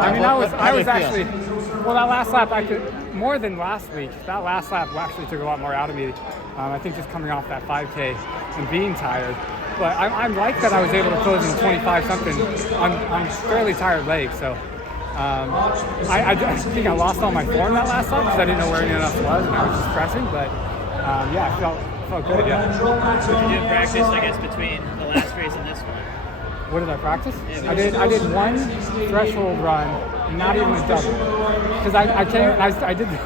I mean, I was actually, well, that last lap, more than last week, that last lap actually took a lot more out of me. I think just coming off that 5K and being tired. But I'm like that I was able to close in 25 something on fairly tired legs. So I think I lost all my form that last lap because I didn't know where anyone else was and I was just pressing. But yeah, I felt good. Yeah. What did you do in practice, I guess, between the last race and this one? What did I practice? I did one threshold run, not even a double, because I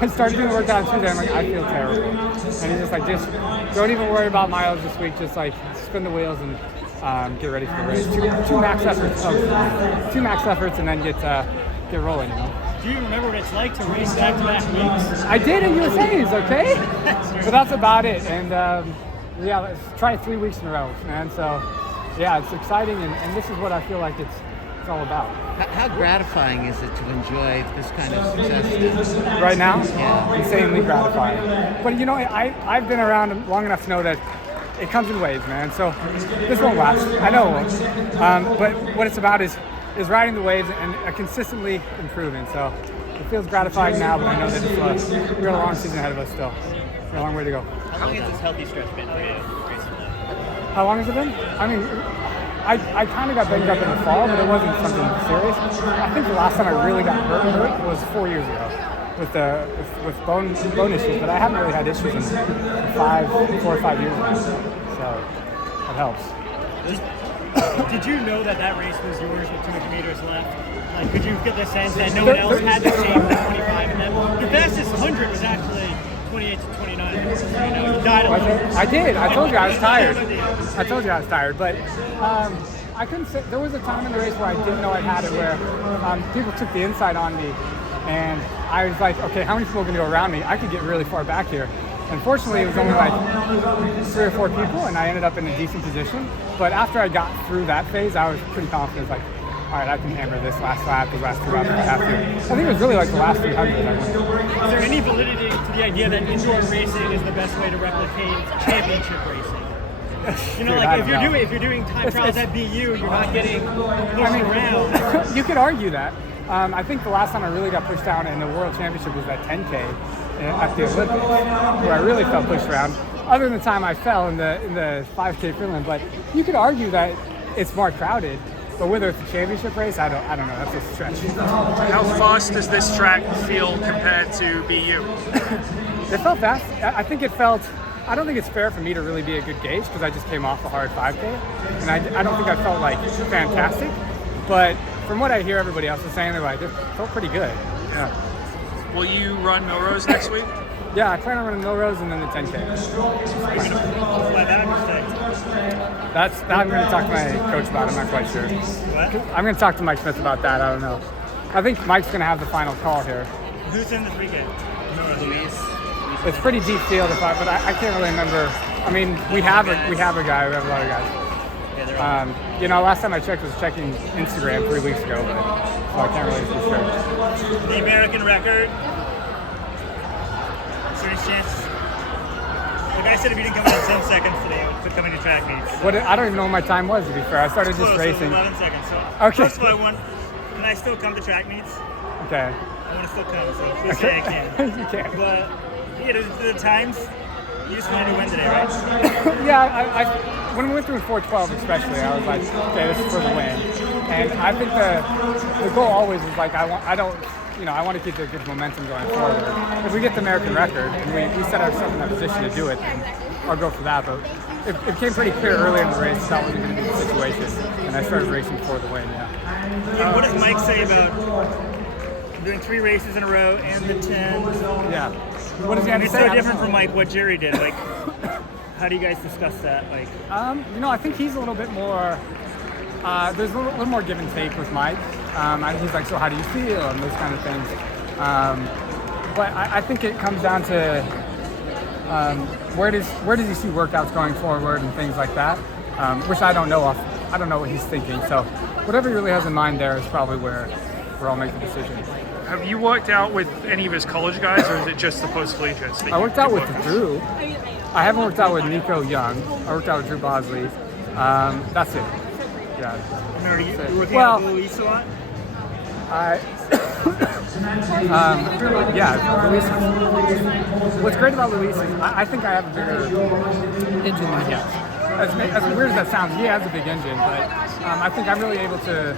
started doing the workout on Tuesday. I'm like, I feel terrible, and he's just like, just don't even worry about miles this week. Just like spin the wheels and get ready for the race. Two max efforts, and then get rolling. You know. Do you remember what it's like to race back-to-back weeks? I did at USA's, okay, but that's about it. And yeah, let's try 3 weeks in a row, man. So. Yeah, it's exciting, and this is what I feel like it's all about. How gratifying is it to enjoy this kind of success? Right now? Yeah. Insanely gratifying. But you know, I've been around long enough to know that it comes in waves, man. So this won't last. I know it won't. But what it's about is riding the waves and consistently improving. So it feels gratifying now, but I know that we got a long season ahead of us still. A long way to go. How long has this healthy stretch been for you? How long has it been? I mean, I kind of got banged up in the fall, but it wasn't something serious. I think the last time I really got hurt was 4 years ago with bone issues, but I haven't really had issues in 4 or 5 years now, so that helps. Did you know that race was yours with 200 meters left? Like, could you get the sense that no one else had the same 25 and then your fastest 100 was actually 28 to 29. You know, you died a little. I did. I told you I was tired. But I couldn't say. There was a time in the race where I didn't know I had it, where people took the inside on me, and I was like, okay, how many people are going to go around me? I could get really far back here. Unfortunately, it was only like 3 or 4 people, and I ended up in a decent position. But after I got through that phase, I was pretty confident. Like, all right, I can hammer this last lap, these last 2 laps if I have to. I think it was really like the last 300. Is there any validity to the idea that indoor racing is the best way to replicate championship racing? You know, Dude, like if you're doing time trials at BU, you're not getting pushed around. You could argue that. I think the last time I really got pushed down in the World Championship was that 10K at the Olympics, where I really felt pushed around. Other than the time I fell in the 5K Finland, but you could argue that it's more crowded. But whether it's a championship race, I don't know. That's a stretch. How fast does this track feel compared to BU? It felt fast. I think it felt. I don't think it's fair for me to really be a good gauge because I just came off a hard 5K, and I don't think I felt like fantastic. But from what I hear everybody else is saying, they're like, it felt pretty good. Yeah. Will you run Milrose next week? Yeah, I plan on running Milrose and then the 10K. I'm going to talk to my coach about it. I'm not quite sure. What? I'm going to talk to Mike Smith about that. I don't know. I think Mike's going to have the final call here. Who's in this weekend? It's pretty deep field, but I can't really remember. I mean, we have a guy. We have a lot of guys. You know, last time I checked was checking Instagram 3 weeks ago, so I can't really be sure. The American record. Is there any chance? The guy said if you didn't come in 10 seconds today, you could come into track meets. I don't even know what my time was, to be fair. I started just racing. 11 seconds. So okay. First of all, can I still come to track meets? Okay. I want to still come, so please say I can. You can. But the times, you just wanted to win today, right? Yeah, when we went through 4:12 especially, I was like, okay, this is for the win. And I think the goal always is like, I want to keep the good momentum going forward. If we get the American record and we set ourselves in that position to do it, then I'll go for that. But it became pretty clear early in the race that wasn't going to be the situation, and I started racing for the win. Yeah. What does Mike say about doing 3 races in a row and the 10? Yeah. What does he have to say? It's so different from like what Jerry did. Like, how do you guys discuss that? Like, I think he's a little bit more. There's a little more give and take with Mike. He's like, so how do you feel, and those kind of things. But I think it comes down to where does he see workouts going forward and things like that, which I don't know. I don't know what he's thinking. So whatever he really has in mind there is probably where I'll make the decision. Have you worked out with any of his college guys, or is it just the post-collegiates? I worked out with Drew. I haven't worked out with Nico Young. I worked out with Drew Bosley. That's it. Yeah. Are you working out with Luis a lot? Yeah, Luis. What's great about Luis is I think I have a bigger engine than he has. As weird as that sounds, he has a big engine, but I think I'm really able to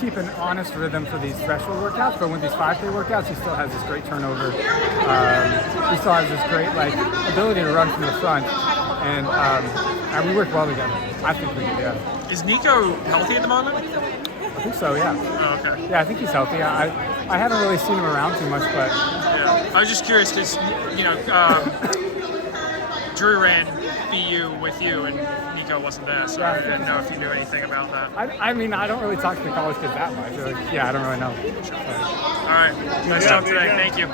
keep an honest rhythm for these threshold workouts. But with these 5K workouts, he still has this great turnover. He still has this great ability to run from the front, and we work well together. I think we do. Yeah. Is Nico healthy at the moment? I think so. Yeah. Oh, okay. Yeah, I think he's healthy. I haven't really seen him around too much, but Yeah. I was just curious because Drew ran BU with you and Nico wasn't there, so I didn't know if you knew anything about that. I mean, I don't really talk to the college kids that much. I don't really know. So. All right. Nice job today. Thank you.